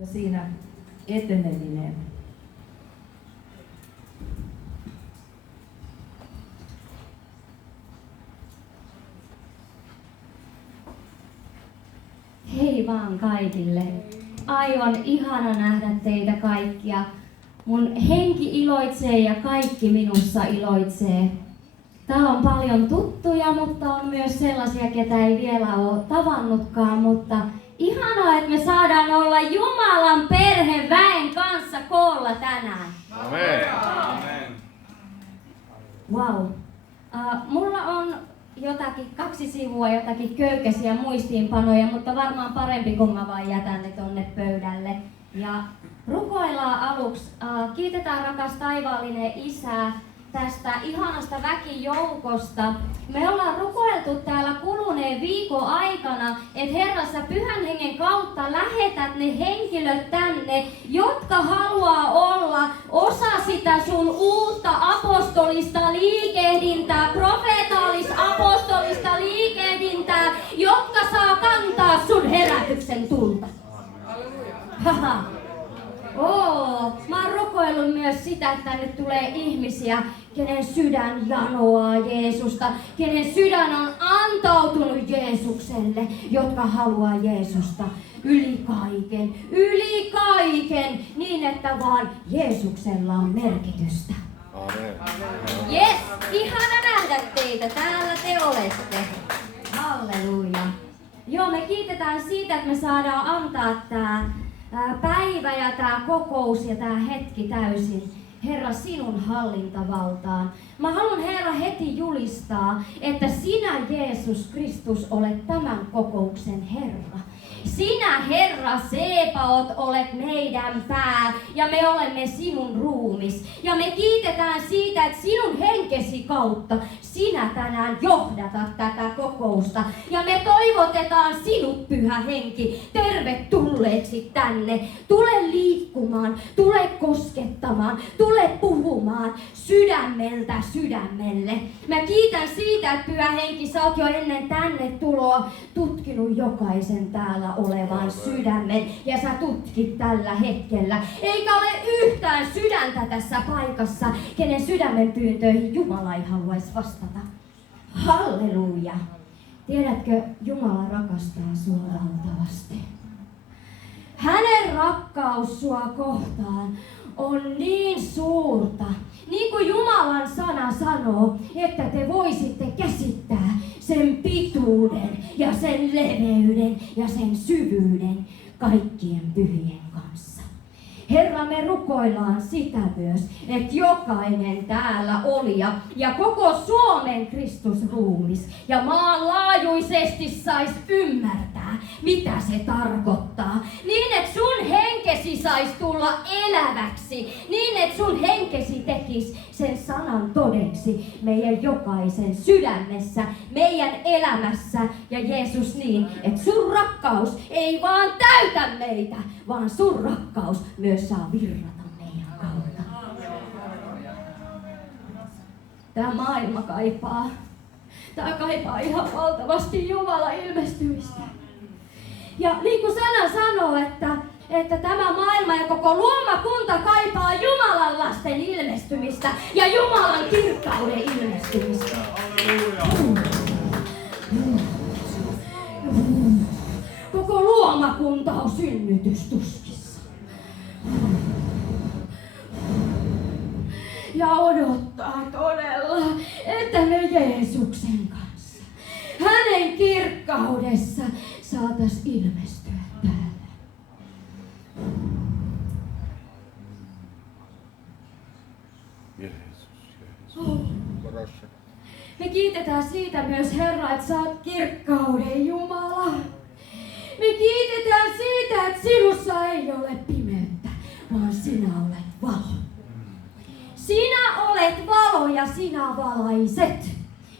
ja siinä eteneminen. Hei vaan kaikille. Aivan ihana nähdä teitä kaikkia. Mun henki iloitsee ja kaikki minussa iloitsee. Täällä on paljon tuttuja, mutta on myös sellaisia, ketä ei vielä ole tavannutkaan. Mutta ihanaa, että me saadaan olla Jumalan perheväen kanssa koolla tänään. Amen. Wow. Mulla on kaksi sivua jotakin köykäisiä muistiinpanoja, mutta varmaan parempi, kun mä vaan jätän ne tonne pöydälle. Ja rukoillaan aluksi. Kiitetään rakas taivaallinen Isä tästä ihanasta väkijoukosta. Me ollaan rukoiltu täällä kuluneen viikon aikana, että Herra, sä Pyhän Hengen kautta lähetät ne henkilöt tänne, jotka haluaa olla osa sitä sun uutta apostolista liikehdintää, profeetaalis-apostolista liikehdintää, jotka saa kantaa sun herätyksen tulta. Haha. Mä oon rukoillut myös sitä, että tänne tulee ihmisiä, kenen sydän janoaa Jeesusta, kenen sydän on antautunut Jeesukselle, jotka haluaa Jeesusta yli kaiken, niin että vaan Jeesuksella on merkitystä. Amen. Jes, ihana nähdä teitä, täällä te olette. Halleluja. Joo, me kiitetään siitä, että me saadaan antaa tää päivä ja tämä kokous ja tämä hetki täysin, Herra, sinun hallintavaltaan. Mä haluan, Herra, heti julistaa, että sinä, Jeesus Kristus, olet tämän kokouksen Herra. Sinä, Herra Sebaot, olet meidän pää ja me olemme sinun ruumis. Ja me kiitetään siitä, että sinun henkesi kautta sinä tänään johdatat tätä kokousta. Ja me toivotetaan sinut, Pyhä Henki, tervetulleeksi tänne. Tule liikkumaan, tule koskettamaan, tule puhumaan sydämeltä sydämelle. Mä kiitän siitä, että Pyhä Henki, sä oot jo ennen tänne tuloa tutkinut jokaisen täällä olevan sydämen ja sä tutkit tällä hetkellä. Eikä ole yhtään sydäntä tässä paikassa, kenen sydämen pyyntöihin Jumala ei haluaisi vastata. Halleluja! Tiedätkö, Jumala rakastaa sua valtavasti. Hänen rakkaus sua kohtaan on niin suurta, niin kuin Jumalan sana sanoo, että te voisitte käsittää sen pituuden ja sen leveyden ja sen syvyyden kaikkien pyhien kanssa. Herra, me rukoillaan sitä myös, että jokainen täällä olija ja koko Suomen Kristusruumis ja maanlaajuisesti sais ymmärtää, mitä se tarkoittaa. Niin, että sun henkesi sais tulla eläväksi. Niin, että sun henkesi tekisi sen sanan todeksi meidän jokaisen sydämessä, meidän elämässä. Ja Jeesus niin, että sun rakkaus ei vaan täytä meitä, vaan sun rakkaus myös saa virrata meidän kautta. Tämä maailma kaipaa. Tämä kaipaa ihan valtavasti Jumalan ilmestymistä. Ja niin kuin sana sanoo, että tämä maailma ja koko luomakunta kaipaa Jumalan lasten ilmestymistä ja Jumalan kirkkauden ilmestymistä. Koko luomakunta on synnytystuskissa. Ja odottaa todella, että me Jeesuksen kanssa, hänen kirkkaudessa saatais ilmestyä täällä. Me kiitetään siitä myös, Herra, että sä oot kirkkauden Jumala. Me kiitetään siitä, että sinussa ei ole pimeyttä, vaan sinä olet valo. Sinä olet valo ja sinä valaiset.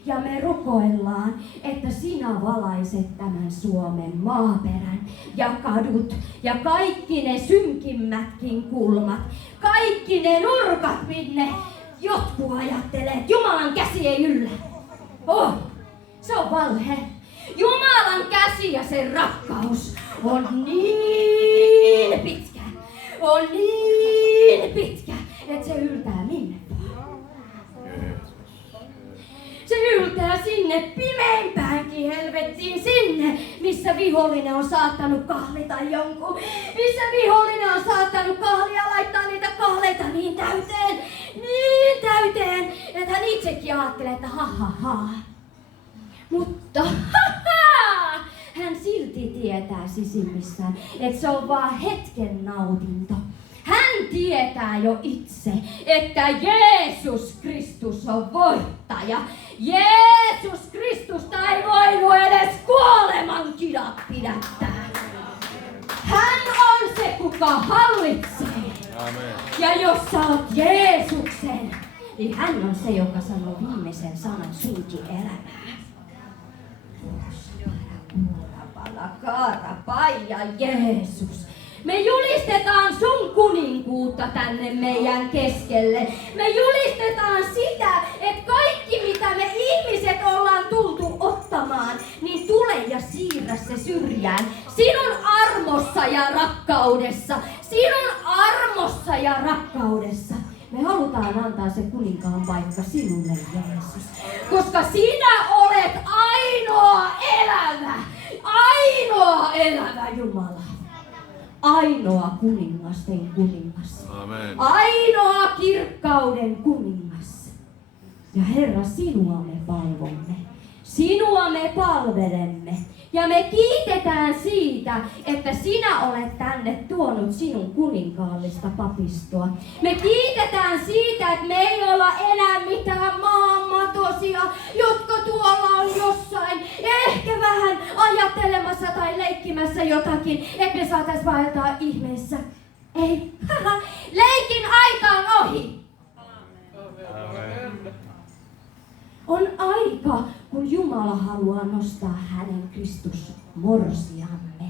Ja me rukoillaan, että sinä valaiset tämän Suomen maaperän ja kadut ja kaikki ne synkimmätkin kulmat. Kaikki ne nurkat, minne jotkut ajattelee, että Jumalan käsi ei yllä. Se on valhe. Jumalan käsi ja sen rakkaus on niin pitkä, vihollinen on saattanut kahlita jonkun. Missä vihollinen on saattanut kahlia laittaa niitä kahleita niin täyteen, että hän itsekin ajattelee, että ha. Mutta hän silti tietää sisimmissään, että se on vaan hetken nautinto. Hän tietää jo itse, että Jeesus Kristus on voittaja. Jeesus Kristusta ei voinut edes kuoleman kidat pidättää. Hän on se, kuka hallitsee. Amen. Ja jos sä oot Jeesuksen, niin hän on se, joka sanoo viimeisen sanan sunkin elämään. Kaarapaija Jeesus. Me julistetaan sun kuninkuutta tänne meidän keskelle. Me julistetaan sitä, että kaikki mitä me ihmiset ollaan tultu ottamaan, niin tule ja siirrä se syrjään. Sinun armossa ja rakkaudessa. Sinun armossa ja rakkaudessa. Me halutaan antaa se kuninkaan paikka sinulle, Jeesus. Koska sinä olet ainoa elävä Jumala. Ainoa kuningasten kuningas. Amen. Ainoa kirkkauden kuningas. Ja Herra, sinua me palvomme. Sinua me palvelemme. Ja me kiitetään siitä, että sinä olet tänne tuonut sinun kuninkaallista papistoa. Me kiitetään siitä, että me ei olla enää mitään maanmatosia, jotka tuolla on jossain ehkä vähän ajattelemassa tai leikkimässä jotakin, että me saatais vaeltaa ihmeessä. Ei, leikin aika on ohi. Amen. On aika, kun Jumala haluaa nostaa hänen Kristusmorsiamme.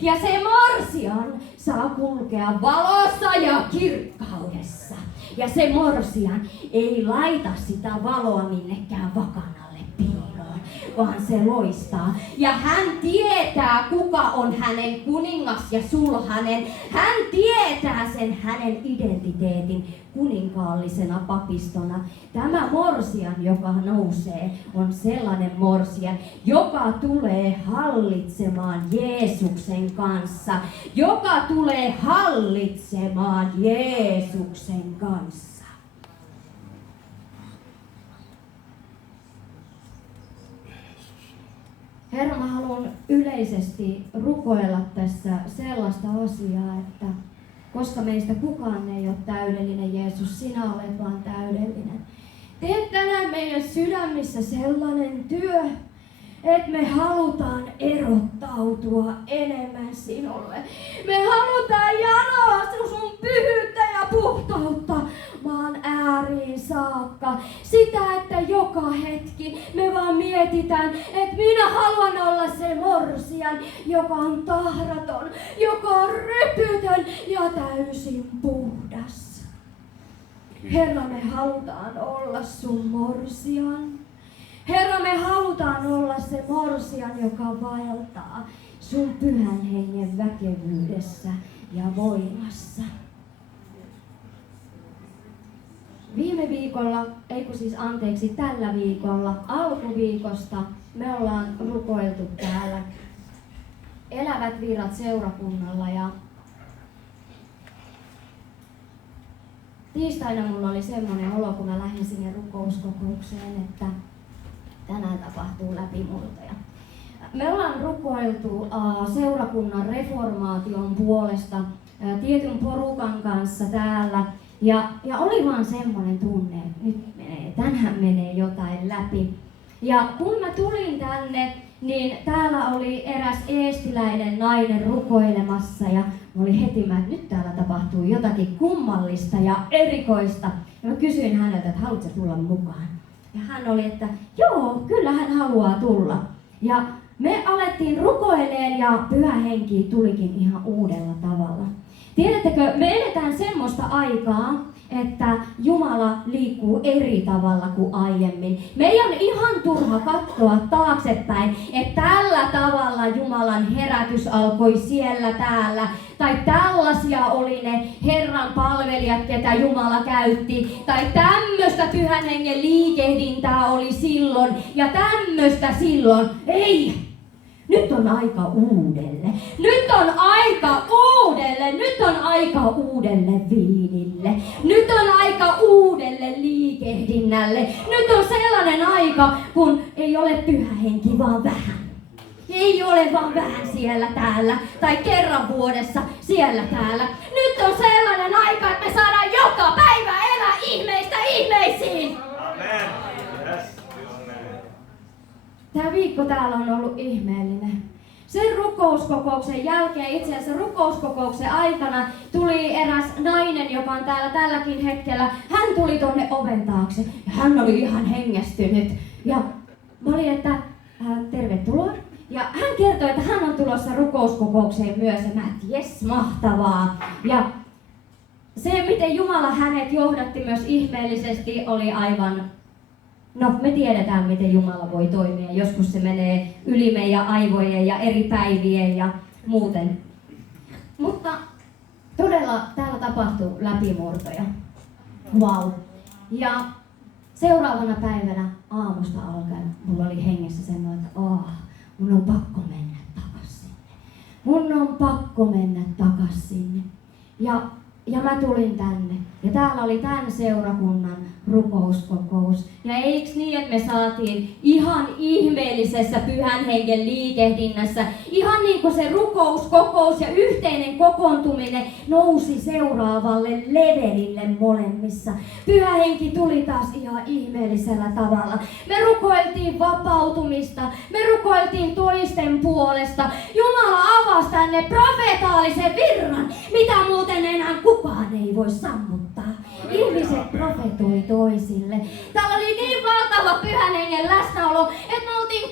Ja se morsian saa kulkea valossa ja kirkkaudessa. Ja se morsian ei laita sitä valoa minnekään vakanalle piiloon, vaan se loistaa. Ja hän tietää, kuka on hänen kuningas ja sulhanen. Hän tietää sen hänen identiteetin kuninkaallisena papistona. Tämä morsian, joka nousee, on sellainen morsian, joka tulee hallitsemaan Jeesuksen kanssa. Joka tulee hallitsemaan Jeesuksen kanssa. Herra, mä haluan yleisesti rukoilla tässä sellaista asiaa, että koska meistä kukaan ei ole täydellinen, Jeesus, sinä olet vaan täydellinen. Tee tänään meidän sydämissä sellainen työ, että me halutaan erottautua enemmän sinulle. Me halutaan janoa sun pyhyyttä ja puhtautta maan ääriin saakka. Sitä, että joka hetki me vaan mietitään, että minä haluan olla se morsian, joka on tahraton, joka on repytön ja täysin puhdas. Herra, me halutaan olla sun morsian. Herra, me halutaan olla se morsian, joka vaeltaa sun pyhän hengen väkevyydessä ja voimassa. Viime viikolla, tällä viikolla, alkuviikosta me ollaan rukoiltu täällä Elävät Virrat seurakunnalla ja tiistaina mulla oli semmoinen olo, kun mä lähdin sinne rukouskokoukseen, että tänään tapahtuu läpimurtoja. Me ollaan rukoiltu seurakunnan reformaation puolesta tietyn porukan kanssa täällä. Ja oli vaan semmoinen tunne, että nyt tänään menee jotain läpi. Ja kun mä tulin tänne, niin täällä oli eräs eestiläinen nainen rukoilemassa ja mä olin heti, että nyt täällä tapahtuu jotakin kummallista ja erikoista. Ja mä kysyin häneltä, että haluatko tulla mukaan? Ja hän oli, että joo, kyllä hän haluaa tulla. Ja me alettiin rukoilemaan ja Pyhä Henki tulikin ihan uudella tavalla. Tiedättekö, me eletään semmoista aikaa, että Jumala liikkuu eri tavalla kuin aiemmin. Meidän on ihan turha katsoa taaksepäin, että tällä tavalla Jumalan herätys alkoi siellä täällä. Tai tällaisia oli ne Herran palvelijat, ketä Jumala käytti. Tai tämmöistä Pyhän Hengen liikehdintää oli silloin ja tämmöistä silloin. Ei! Nyt on aika uudelle. Nyt on aika uudelle. Nyt on aika uudelle viinille. Nyt on aika uudelle liikehdinnälle. Nyt on sellainen aika, kun ei ole Pyhä Henki, vaan vähän. Ei ole vaan vähän siellä täällä, tai kerran vuodessa siellä täällä. Nyt on sellainen aika, että me saadaan joka päivä elää ihmeistä ihmeisiin. Amen. Yes. Amen. Tämä viikko täällä on ollut ihmeellinen. Sen rukouskokouksen jälkeen, itse asiassa rukouskokouksen aikana, tuli eräs nainen, joka on täällä tälläkin hetkellä. Hän tuli tonne oven taakse ja hän oli ihan hengästynyt. Ja mä olin, että tervetuloa. Ja hän kertoi, että hän on tulossa rukouskokoukseen myös, ja mä et, jes, mahtavaa. Ja se, miten Jumala hänet johdatti myös ihmeellisesti, oli aivan... No, me tiedetään, miten Jumala voi toimia. Joskus se menee yli meidän aivojen ja eri päivien ja muuten. Mutta todella täällä tapahtuu läpimurtoja. Wow. Ja seuraavana päivänä aamusta alkaen mulla oli hengessä semmoinen, että mun on pakko mennä takas sinne. Mun on pakko mennä takas sinne. Ja mä tulin tänne. Ja täällä oli tämän seurakunnan rukouskokous. Ja eiks niin, että me saatiin ihan ihmeellisessä Pyhän Hengen liikehdinnässä, ihan niin kuin se rukouskokous ja yhteinen kokoontuminen nousi seuraavalle levelille molemmissa. Pyhä Henki tuli taas ihan ihmeellisellä tavalla. Me rukoiltiin vapautumista, me rukoiltiin toisten puolesta. Jumala avasi tänne profetaalisen virran, mitä muuten enää kukaan ei voi sammuttaa. Ihmiset profetoi toisille. Täällä oli niin valtava Pyhän Hengen läsnäolo, että me oltiin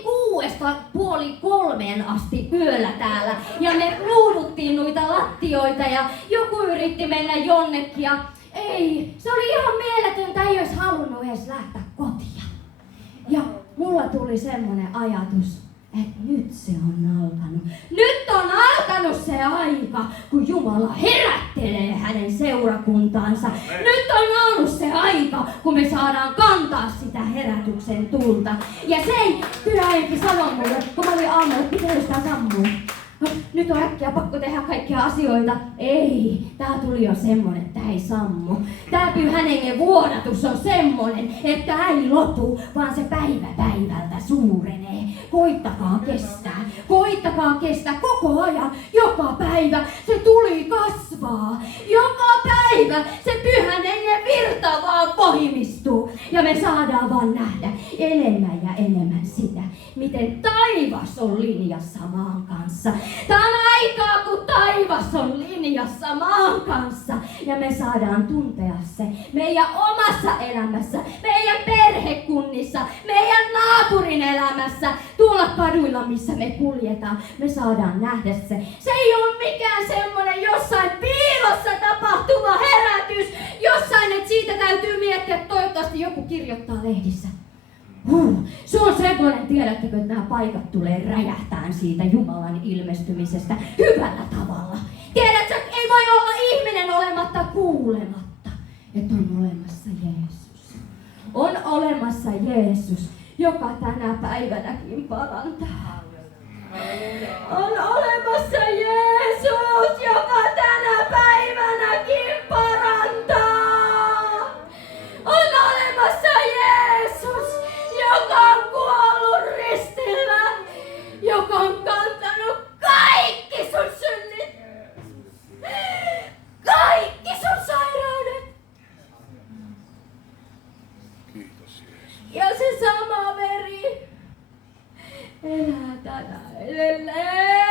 2:30 asti yöllä täällä. Ja me ruuduttiin noita lattioita ja joku yritti mennä jonnekin. Ja ei, se oli ihan mieletöntä, ei olisi halunnut edes lähteä kotia. Ja mulla tuli semmonen ajatus, että nyt se on alkanut. Nyt on alkanut se aika, kun Jumala herättelee hänen seurakuntaansa. Nyt on ollut se aika, kun me saadaan kantaa sitä herätyksen tulta. Ja sen Pyhä Henki sanoi mulle, kun mä olin aamulla, että miten sitä sammuu. Nyt on äkkiä pakko tehdä kaikkia asioita. Ei, tää tuli jo semmonen, että tää ei sammu. Tää Pyhän Hengen vuodatus on semmonen, että tää ei lopu, vaan se päivä päivältä suurenee. Koittakaa kestää koko ajan, joka päivä se tuli kasvaa. Joka päivä se Pyhän Hengen virta vaan voimistuu. Ja me saadaan vaan nähdä enemmän ja enemmän sitä, miten taivas on linjassa maan kanssa. Tää on aikaa, kun taivas on linjassa maan kanssa. Ja me saadaan tuntea se meidän omassa elämässä, meidän perhekunnissa, meidän naapurin elämässä, tuolla kaduilla, missä me kuljetaan. Me saadaan nähdä se. Se ei ole mikään semmonen jossain piilossa tapahtuva herätys. Jossain, että siitä täytyy miettiä, että toivottavasti joku kirjoittaa lehdissä. Se on semmoinen, tiedättekö, että nämä paikat tulee räjähtään siitä Jumalan ilmestymisestä hyvällä tavalla. Tiedätkö, että ei voi olla ihminen olematta kuulematta, että on olemassa Jeesus. On olemassa Jeesus, joka tänä päivänäkin parantaa. On olemassa Jeesus, joka tänä päivänäkin parantaa. On olemassa Jeesus, joka on kuollut ristillä, joka on kantanut kaikki sun synnit, kaikki sun sairaudet. Kiitos Jeesus. Ja se sama veri elää tänään edelleen.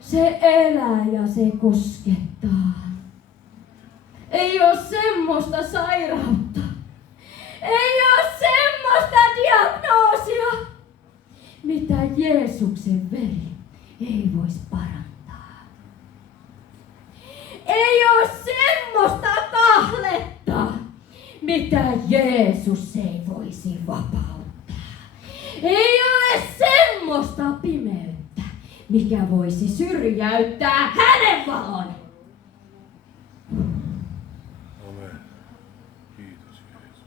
Se elää ja se koskettaa. Ei oo semmoista sairautta. Ei oo semmoista diagnoosia, mitä Jeesuksen veri ei vois parantaa. Ei oo semmoista kahletta, mitä Jeesus ei voisi vapauttaa. Ei ole semmoista pimeyttä, mikä voisi syrjäyttää hänen valon. Amen. Kiitos Jeesus.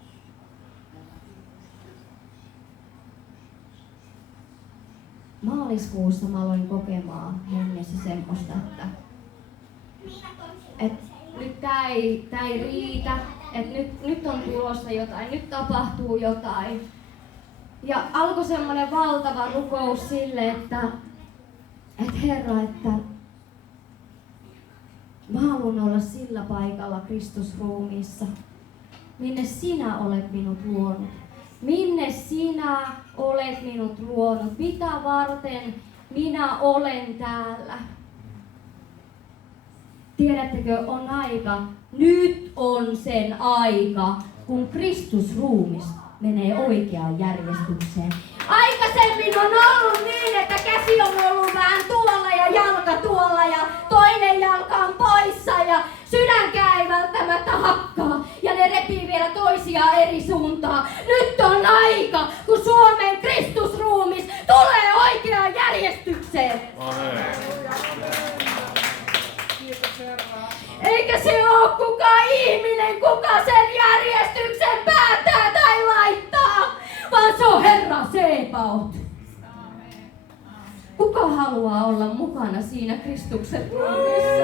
maaliskuussa mä aloin kokemaan hengessä semmoista, että nyt tää ei riitä, että nyt on tulossa jotain, nyt tapahtuu jotain. Ja alkoi semmoinen valtava rukous sille, että Herra, että mä haluan olla sillä paikalla Kristusruumiissa, minne sinä olet minut luonut. Minne sinä olet minut luonut? Mitä varten minä olen täällä? Tiedättekö, on aika, nyt on sen aika, kun Kristusruumis menee oikeaan järjestykseen. Aikaisemmin on ollut niin, että käsi on ollut vähän tuolla ja jalka tuolla ja toinen jalka on poissa ja sydänkään ei välttämättä hakkaa ja ne repii vielä toisiaan eri suuntaan. Nyt on aika, kun Suomen Kristusruumis tulee oikeaan järjestykseen. Amen. Eikä se ole kukaan ihminen, kuka sen järjestyksen päättää tai laittaa, vaan se on Herra Sebaot. Kuka haluaa olla mukana siinä Kristuksen ruumissa?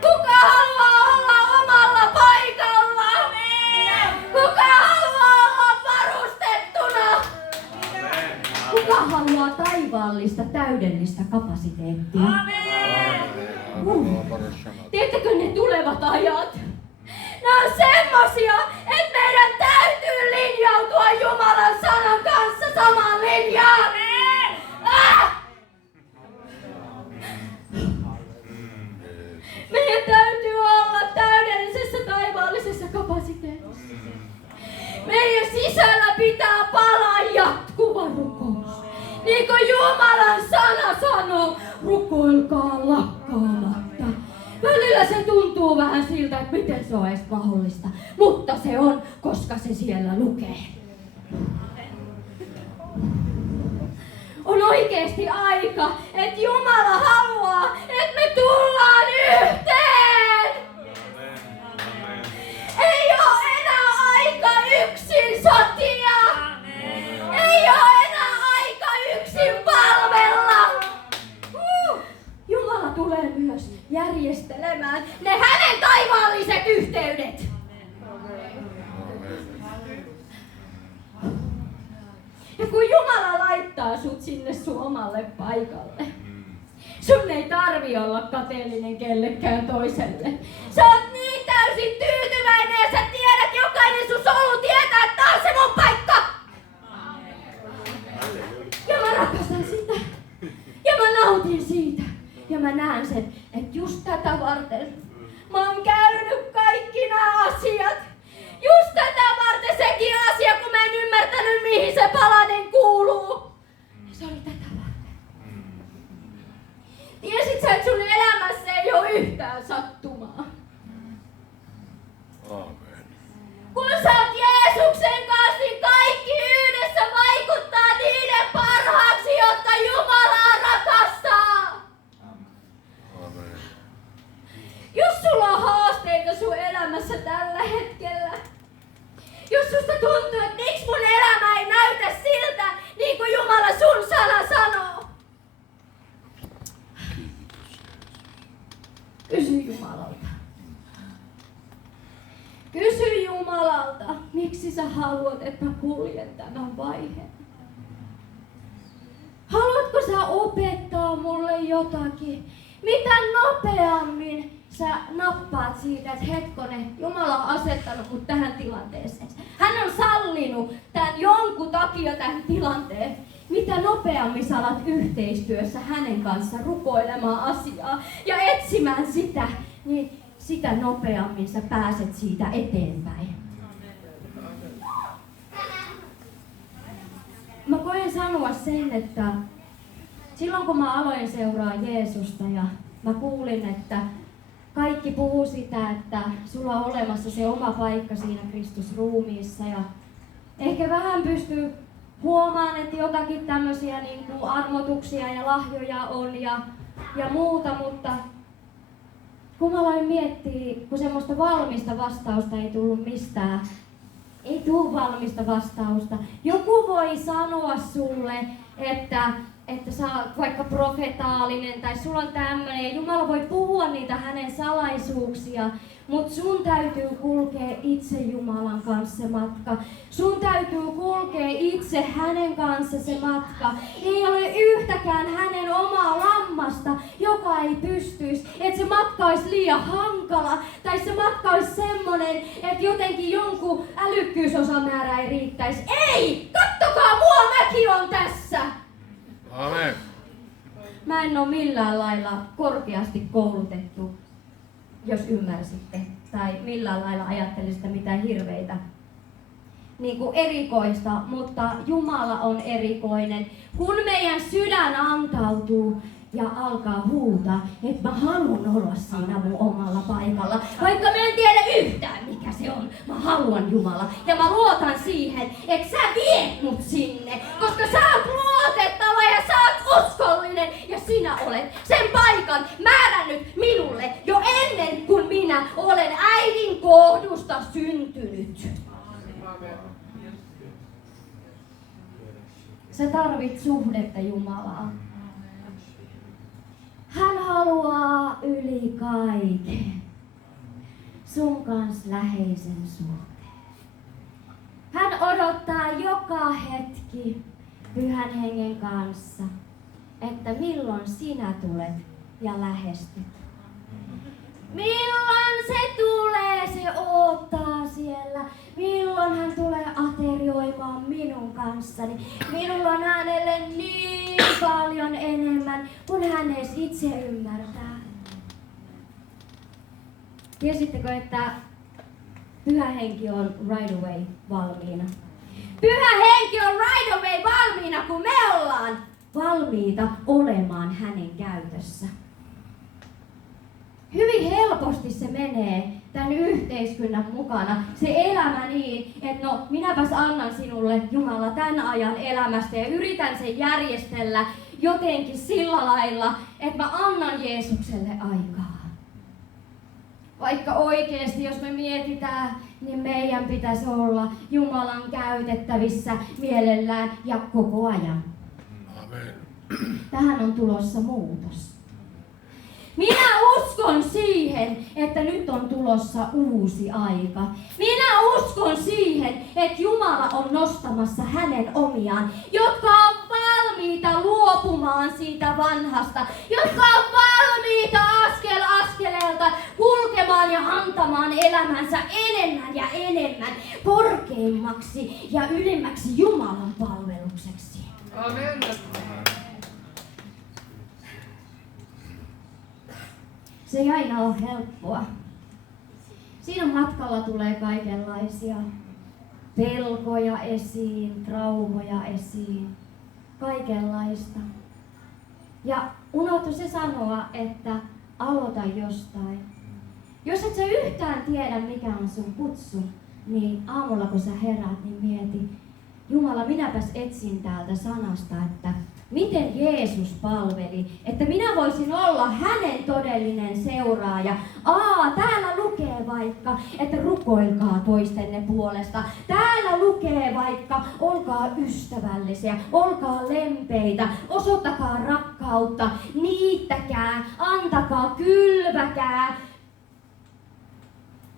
Kuka haluaa olla omalla paikalla? Kuka haluaa olla varustettuna? Kuka haluaa taivaallista täydellistä kapasiteettia? Tiedättekö ne tulevat ajat? Nämä on semmosia, että meidän täytyy linjautua Jumalan sanan kanssa samaan linjaan. Meidän täytyy olla täydellisessä taivaallisessa kapasiteetissa. Meidän sisällä pitää palaa jatkuva rukous. Niin kuin Jumalan sana sanoo, rukoilkaa lakkaamatta. Välillä se tuntuu vähän siltä, että miten se on edes mahdollista. Mutta se on, koska se siellä lukee. On oikeesti aika, että Jumala haluaa, että me tullaan yhteen. Ei oo enää aika yksin sotia. Ei oo enää aika yksin palvella. Jumala tulee myös järjestelemään ne hänen taivaalliset yhteydet. Ja kun Jumala laittaa sut sinne sun omalle paikalle, sun ei tarvi olla kateellinen kellekään toiselle. Sä oot niin täysin tyytyväinen ja sä tiedät, jokainen sun solu tietää, että tää on se mun paikka. Ja mä rakastan sitä. Ja mä nautin siitä. Ja mä näen sen, että just tätä varten mä oon käynyt kaikki nämä asiat. Just tätä varten sekin asia, kun mä en ymmärtänyt, mihin se palanen kuuluu. Se oli tätä varten. Tiesit sä, että sun elämässä ei ole yhtään sattumaa? Amen. Kun sä oot Jeesuksen kanssa, niin kaikki yhdessä vaikuttaa niiden parhaaksi, jotka Jumalaa rakastaa. Amen. Jos sulla on haasteita sun elämässä tällä hetkellä, jos susta tuntuu, että miksi mun elämä ei näytä siltä, niin kuin Jumala sun sana sanoo, kysy Jumalalta. Kysy Jumalalta, miksi sä haluat, että mä kuljen tämän vaiheen. Haluatko sä opettaa mulle jotakin? Mitä nopeammin sä nappaat siitä, että hetkonen, Jumala on asettanut mut tähän tilanteeseen. Hän on sallinut tämän jonkun takia tämän tilanteen. Mitä nopeammin sä alat yhteistyössä hänen kanssa rukoilemaan asiaa ja etsimään sitä, niin sitä nopeammin sä pääset siitä eteenpäin. Mä koen sanoa sen, että silloin kun mä aloin seuraa Jeesusta ja mä kuulin, että kaikki puhuu sitä, että sulla on olemassa se oma paikka siinä Kristusruumiissa ja ehkä vähän pystyy huomaan, että jotakin tämmöisiä niin kuin armotuksia ja lahjoja on ja muuta, mutta kun mä aloin miettiä, kun semmoista valmista vastausta ei tullut mistään, Ei tuu valmista vastausta. Joku voi sanoa sulle, että sä oot vaikka profetaalinen tai sulla on tämmönen ja Jumala voi puhua niitä hänen salaisuuksia, mutta sun täytyy kulkea itse Jumalan kanssa se matka. Sun täytyy kulkea itse hänen kanssa se matka. Ei ole yhtäkään hänen omaa lammasta, joka ei pystyisi. Että se matka olisi liian hankala tai se matka olisi semmonen, että jotenkin jonkun älykkyysosamäärä ei riittäisi. Ei! Kattokaa mua, mäkin on tässä! Amen. Mä en ole millään lailla korkeasti koulutettu, jos ymmärsitte, tai millään lailla ajattelisitte mitään hirveitä niin kuin erikoista, mutta Jumala on erikoinen. Kun meidän sydän antautuu ja alkaa huutaa, että mä haluan olla siinä mun omalla paikalla, vaikka mä en tiedä yhtään mikä se on. Mä haluan Jumala ja mä luotan siihen, että sä viet mut sinne, koska sä oot luotettava ja sä oot uskollinen ja sinä olet sen paikan määrännyt minulle jo ennen kuin minä olen äidin kohdusta syntynyt. Sä tarvit suhdetta Jumalaan. Hän haluaa yli kaiken sun kans läheisen suhteen. Hän odottaa joka hetki Pyhän Hengen kanssa, että milloin sinä tulet ja lähestyt. Milloin se tulee, se odottaa siellä. Milloin hän tulee aterioimaan minun kanssani. Minulla on hänelle niin paljon enemmän, kun hän edes itse ymmärtää. Tiesittekö, että Pyhä Henki on right away valmiina? Pyhä Henki on right away valmiina, kun me ollaan valmiita olemaan hänen käytössä. Hyvin helposti se menee tämän yhteiskunnan mukana, se elämä niin, että no minäpäs annan sinulle Jumala tämän ajan elämästä ja yritän sen järjestellä jotenkin sillä lailla, että mä annan Jeesukselle aikaa. Vaikka oikeasti, jos me mietitään, niin meidän pitäisi olla Jumalan käytettävissä mielellään ja koko ajan. Amen. Tähän on tulossa muutos. Minä uskon siihen, että nyt on tulossa uusi aika. Minä uskon siihen, että Jumala on nostamassa hänen omiaan, jotka on valmiita luopumaan siitä vanhasta, jotka on valmiita askel askeleelta kulkemaan ja antamaan elämänsä enemmän ja enemmän korkeimmaksi ja ylemmäksi Jumalan palvelukseksi. Amen. Se ei aina ole helppoa. Siinä matkalla tulee kaikenlaisia pelkoja esiin, traumoja esiin, kaikenlaista. Ja unohtu se sanoa, että aloita jostain. Jos et sä yhtään tiedä, mikä on sun kutsu, niin aamulla kun sä heräät, niin mieti, Jumala, minäpäs etsin täältä sanasta, että miten Jeesus palveli, että minä voisin olla hänen todellinen seuraaja. Täällä lukee vaikka, että rukoilkaa toistenne puolesta. Täällä lukee vaikka, olkaa ystävällisiä, olkaa lempeitä, osoittakaa rakkautta, niittäkää, antakaa, kylväkää.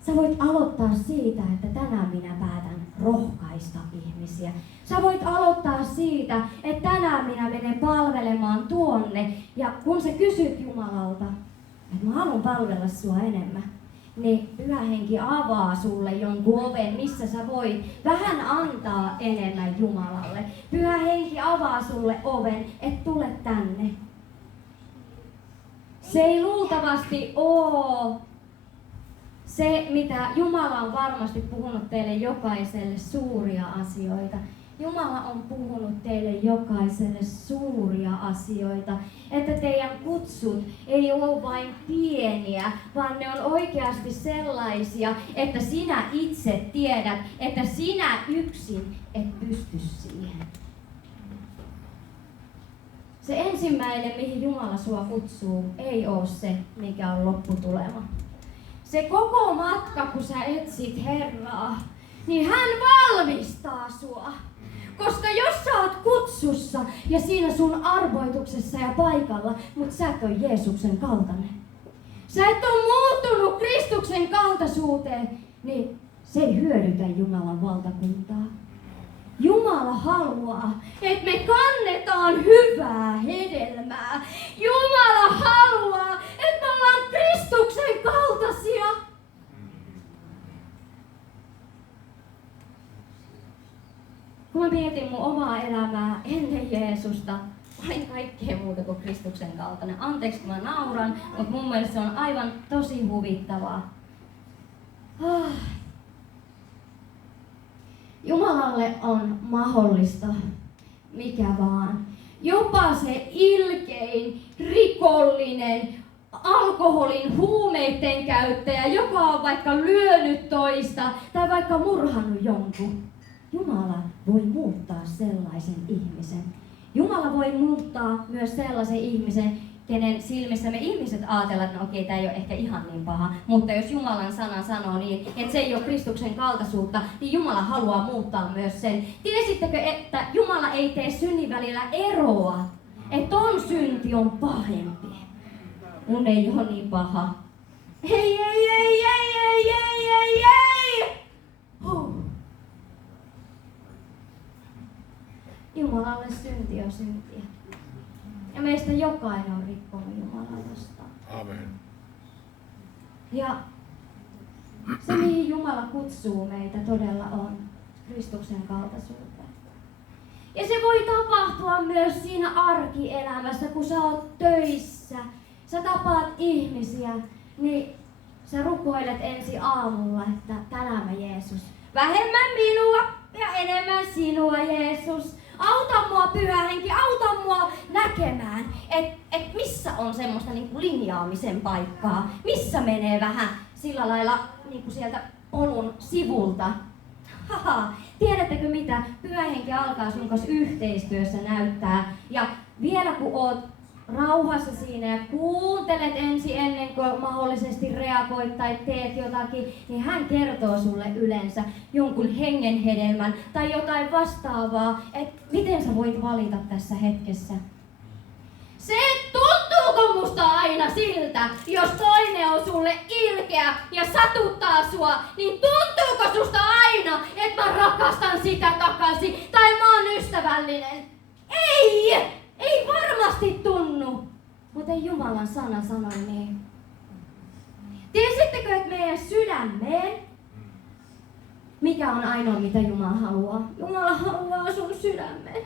Sä voit aloittaa siitä, että tänään minä päätän rohkaista ihmisiä. Sä voit aloittaa siitä, että tänään minä menen palvelemaan tuonne. Ja kun sä kysyt Jumalalta, että mä haluan palvella sua enemmän, niin Pyhä Henki avaa sulle jonkun oven, missä sä voit vähän antaa enemmän Jumalalle. Pyhä Henki avaa sulle oven, että tule tänne. Se ei luultavasti ole se, mitä Jumala on varmasti puhunut teille jokaiselle suuria asioita. Jumala on puhunut teille jokaiselle suuria asioita, että teidän kutsut ei ole vain pieniä, vaan ne on oikeasti sellaisia, että sinä itse tiedät, että sinä yksin et pysty siihen. Se ensimmäinen, mihin Jumala sua kutsuu, ei ole se, mikä on lopputulema. Se koko matka, kun sä etsit Herraa, niin hän valmistaa sua. Koska jos sä oot kutsussa ja siinä sun arvoituksessa ja paikalla, mut sä et ole Jeesuksen kaltainen. Sä et ole muuttunut Kristuksen kaltaisuuteen, niin se ei hyödytä Jumalan valtakuntaa. Jumala haluaa, että me kannetaan hyvää hedelmää. Jumala haluaa, että me ollaan Kristuksen kaltaisia. Kun mä mietin mun omaa elämää ennen Jeesusta, olin kaikkea muuta kuin Kristuksen kaltainen. Anteeksi, kun mä nauran, mutta mun mielestä se on aivan tosi huvittavaa. Jumalalle on mahdollista mikä vaan. Jopa se ilkein, rikollinen, alkoholin, huumeiden käyttäjä, joka on vaikka lyönyt toista tai vaikka murhannut jonkun. Jumala voi muuttaa sellaisen ihmisen. Jumala voi muuttaa myös sellaisen ihmisen, kenen silmissä me ihmiset ajatellaan, että no okei, tämä ei ole ehkä ihan niin paha. Mutta jos Jumalan sana sanoo niin, että se ei ole Kristuksen kaltaisuutta, niin Jumala haluaa muuttaa myös sen. Tiesittekö, että Jumala ei tee synnin välillä eroa? Että ton synti on pahempi. Mun ei ole niin paha. Ei. Jumalalle synti on syntiä. Ja meistä jokainen on rikkonut Jumalaa vastaan. Amen. Ja se, mihin Jumala kutsuu meitä, todella on Kristuksen kaltaisuuteen. Ja se voi tapahtua myös siinä arkielämässä, kun sä oot töissä, sä tapaat ihmisiä, niin sä rukoilet ensi aamulla, että tänään mä Jeesus. Vähemmän minua ja enemmän sinua, Jeesus. Auta mua, Pyhä Henki, auta mua näkemään, et missä on semmoista niinku linjaamisen paikkaa, missä menee vähän sillä lailla niinku sieltä polun sivulta. Haha, tiedättekö mitä? Pyhä Henki alkaa sun kanssa yhteistyössä näyttää. Ja vielä kun oot rauhassa siinä ja kuuntelet ensin ennen kuin mahdollisesti reagoit tai teet jotakin, niin hän kertoo sulle yleensä jonkun hengenhedelmän tai jotain vastaavaa, että miten sä voit valita tässä hetkessä. Se tuntuuko musta aina siltä, jos toinen on sulle ilkeä ja satuttaa sua, niin tuntuuko susta aina, että mä rakastan sitä takaisin tai mä oon ystävällinen? Ei varmasti tunnu, mutta ei Jumalan sana sanoi niin. Tiesittekö, että meidän sydämeen, mikä on ainoa mitä Jumala haluaa? Jumala haluaa sun sydämen.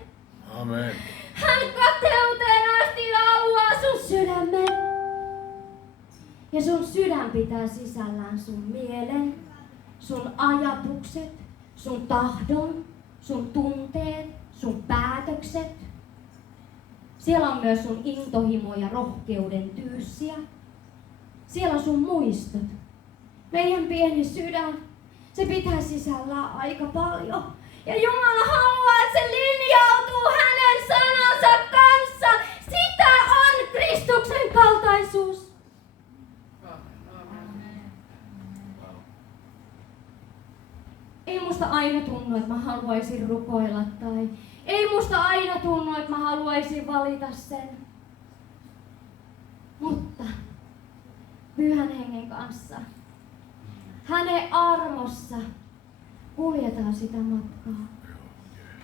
Amen. Hän kateuteen asti haluaa sun sydämen. Ja sun sydän pitää sisällään sun mielen, sun ajatukset, sun tahdon, sun tunteet, sun päätökset. Siellä on myös sun intohimo ja rohkeuden tyyssiä. Siellä on sun muistot. Meidän pieni sydän, se pitää sisällään aika paljon. Ja Jumala haluaa, että se linjautuu hänen sanansa kanssa. Sitä on Kristuksen kaltaisuus. Ei musta aina tunnu, että mä haluaisin rukoilla tai ei musta aina tunnu, että mä haluaisin valita sen. Mutta Pyhän Hengen kanssa, hänen armossa kuljetaan sitä matkaa.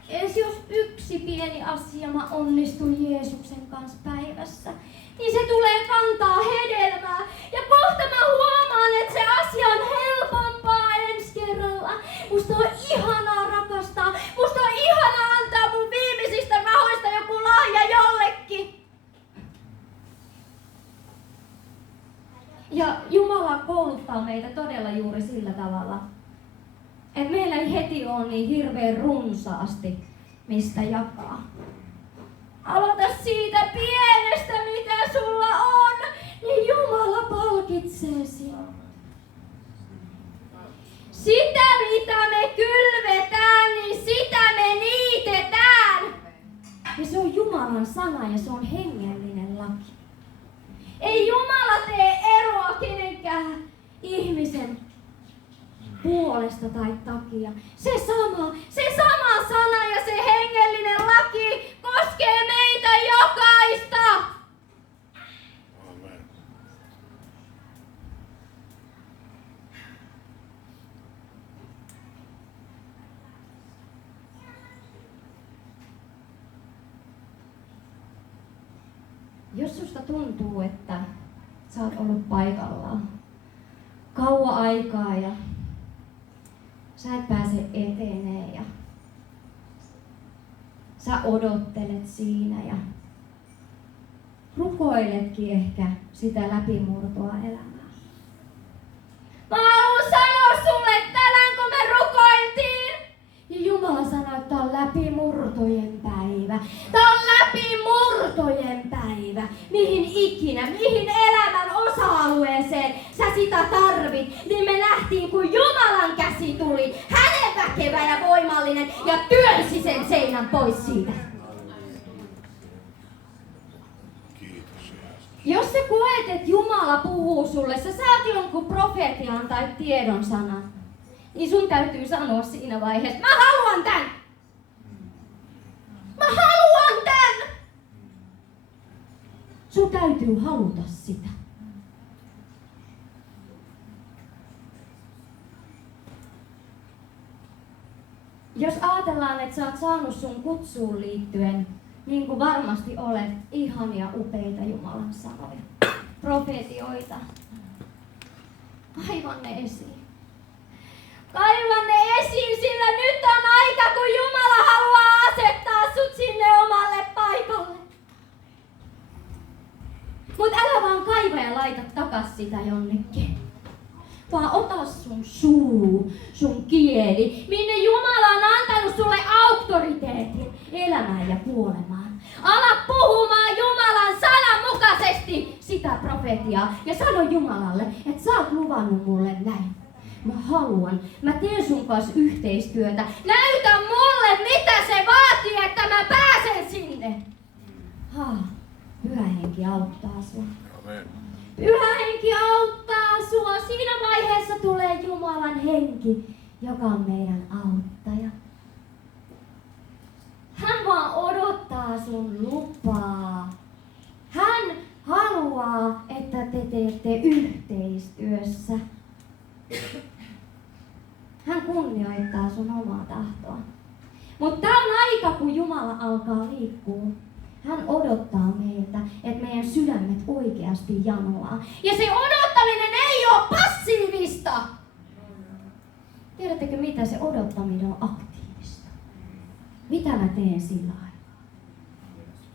Edes jos yksi pieni asia mä onnistun Jeesuksen kanssa päivässä, niin se tulee kantaa hedelmää. Ja kohta mä huomaan, että se asia on helpompaa ensi kerralla. Musta on ihanaa rakastaa. Musta on ihanaa antaa mun viimeisistä rahoista joku lahja jollekin. Ja Jumala kouluttaa meitä todella juuri sillä tavalla, että meillä ei heti ole niin hirveän runsaasti, mistä jakaa. Aloita siitä pienestä, mitä sulla on, niin Jumala palkitsee sinua. Sitä, mitä me kylvetään, niin sitä me niitetään. Ja se on Jumalan sana ja se on hengellinen laki. Ei Jumala tee eroa kenenkään ihmisen puolella. puolesta tai takia. Se sama sana ja se hengellinen laki koskee meitä jokaista. Amen. Jos susta tuntuu, että sä oot ollut paikallaan kauan aikaa ja sä et pääse eteneen ja sä odottelet siinä ja rukoiletkin ehkä sitä läpimurtoa elämää. Mä haluan sanoa sulle, että tänään kun me rukoiltiin, ja Jumala sanoi, että tää on läpimurtojen päivä. Tää on läpimurtojen päivä. Mihin elämän osa-alueeseen sä sitä tarvit, niin me nähtiin, kun Jumalan käsi tuli, hänen väkevä ja voimallinen, ja työnsi sen seinän pois siitä. Kiitos Jeesus. Jos sä koet, että Jumala puhuu sulle, sä saat jonkun profetian tai tiedon sanan, niin sun täytyy sanoa siinä vaiheessa, mä haluan tän! Mä haluan tän! Sun täytyy haluta sitä. Jos ajatellaan, että sä oot saanut sun kutsuun liittyen, niin kuin varmasti olet, ihania upeita Jumalan sanoja, profetioita, kaivan ne esiin. Kaivan ne esiin, sillä nyt on aika, kun Jumala haluaa asettaa sut sinne omalle paikalle. Mut älä vaan kaiva ja laita takas sitä jonnekin. Vaan ota sun suu, sun kieli, minne Jumala on antanut sulle auktoriteetin elämään ja kuolemaan. Ala puhumaan Jumalan sanan mukaisesti sitä profetiaa ja sano Jumalalle, että sä oot luvannut mulle näin. Mä haluan, mä teen sun kanssa yhteistyötä. Näytä mulle, mitä se vaatii, että mä pääsen sinne. Pyhä Henki auttaa sua. Amen. Pyhä Henki auttaa sua. Siinä vaiheessa tulee Jumalan henki, joka on meidän auttaja. Hän vaan odottaa sun lupaa. Hän haluaa, että te teette yhteistyössä. Hän kunnioittaa sun omaa tahtoa. Mutta tää on aika, kun Jumala alkaa liikkua. Hän odottaa meiltä, että meidän sydämet oikeasti janoaa. Ja se odottaminen ei ole passiivista. Tiedättekö mitä? Se odottaminen on aktiivista. Mitä mä teen sillä aikaa?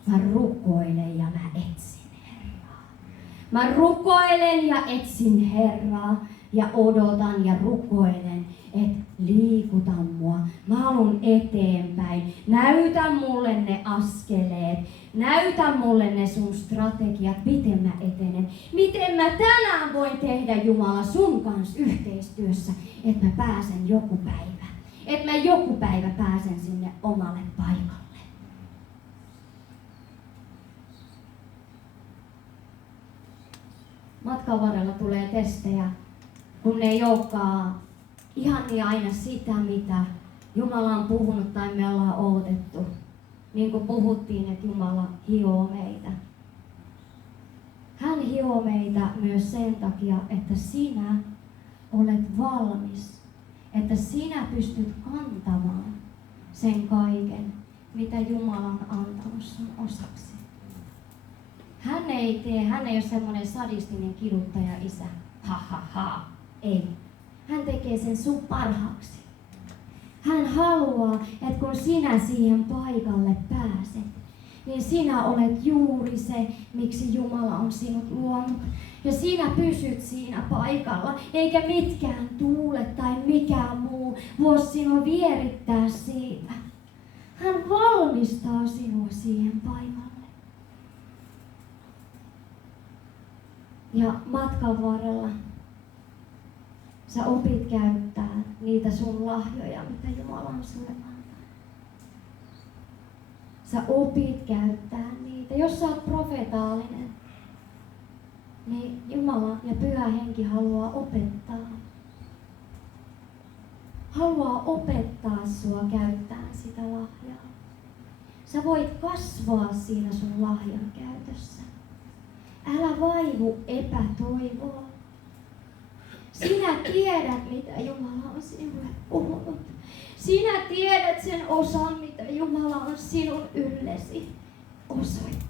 Mä rukoilen ja mä etsin Herraa. Mä rukoilen ja etsin Herraa. Ja odotan ja rukoilen, että liikuta mua. Mä haluun eteenpäin. Näytä mulle ne askeleet. Näytä mulle ne sun strategiat, miten mä etenen. Miten mä tänään voin tehdä Jumala sun kanssa yhteistyössä, että mä pääsen joku päivä. Että mä joku päivä pääsen sinne omalle paikalle. Matkan varrella tulee testejä, kun ne ei olekaan ihan niin aina sitä, mitä Jumala on puhunut tai me ollaan odotettu. Niin kuin puhuttiin, että Jumala hioo meitä. Hän hioo meitä myös sen takia, että sinä olet valmis. Että sinä pystyt kantamaan sen kaiken, mitä Jumala on antanut sun osaksi. Hän ei ole semmoinen sadistinen kiduttaja isä. Ei. Hän tekee sen sun parhaaksi. Hän haluaa, että kun sinä siihen paikalle pääset, niin sinä olet juuri se, miksi Jumala on sinut luonut. Ja sinä pysyt siinä paikalla, eikä mitkään tuulet tai mikään muu voi sinua vierittää siitä. Hän valmistaa sinua siihen paikalle. Ja matkan varrella sä opit käyttää niitä sun lahjoja, mitä Jumala on sulle antanut. Sä opit käyttää niitä. Jos sä oot profetaalinen, niin Jumala ja Pyhä Henki haluaa opettaa. haluaa opettaa sua käyttämään sitä lahjaa. Sä voit kasvaa siinä sun lahjan käytössä. Älä vaivu epätoivoon. Sinä tiedät, mitä Jumala on sinulle puhunut. Sinä tiedät sen osan, mitä Jumala on sinun yllesi osoittanut.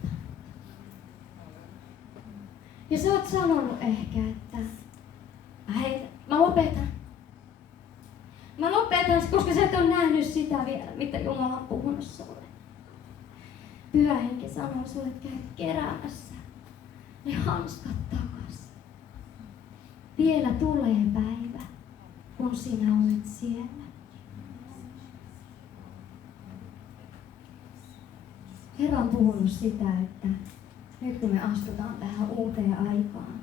Ja sä oot sanonut ehkä, että mä lopetan. Mä lopetan, koska sä et ole nähnyt sitä vielä, mitä Jumala on puhunut sulle. Pyhä Henki sanoo sulle, että käy keräämässä ne hanskat takas. Vielä tulee päivä, kun sinä olet siellä. Herra on puhunut sitä, että nyt kun me astutaan tähän uuteen aikaan,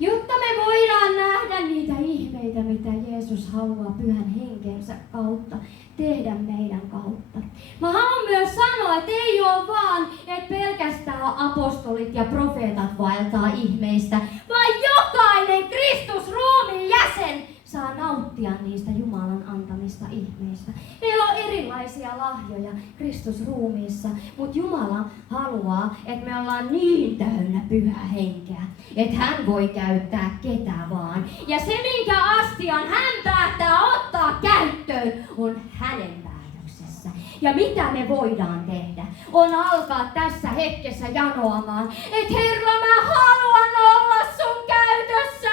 jotta me voidaan nähdä niitä ihmeitä, mitä Jeesus haluaa Pyhän Henkensä kautta tehdä meidän kautta. Mä haluan myös sanoa, että ei ole vaan, että pelkästään apostolit ja profeetat vaeltaa ihmeistä, vaan jokainen Kristusruumiin jäsen saa nauttia niistä Jumalan antamista ihmeistä. Meillä on erilaisia lahjoja Kristusruumiissa, mutta Jumala haluaa, että me ollaan niin täynnä Pyhää Henkeä, että hän voi käyttää ketä vaan. Ja se, minkä astian hän päättää ottaa käyttöön, on hänen päätöksessä. Ja mitä me voidaan tehdä, on alkaa tässä hetkessä janoamaan, että Herra, mä haluan olla sun käytössä.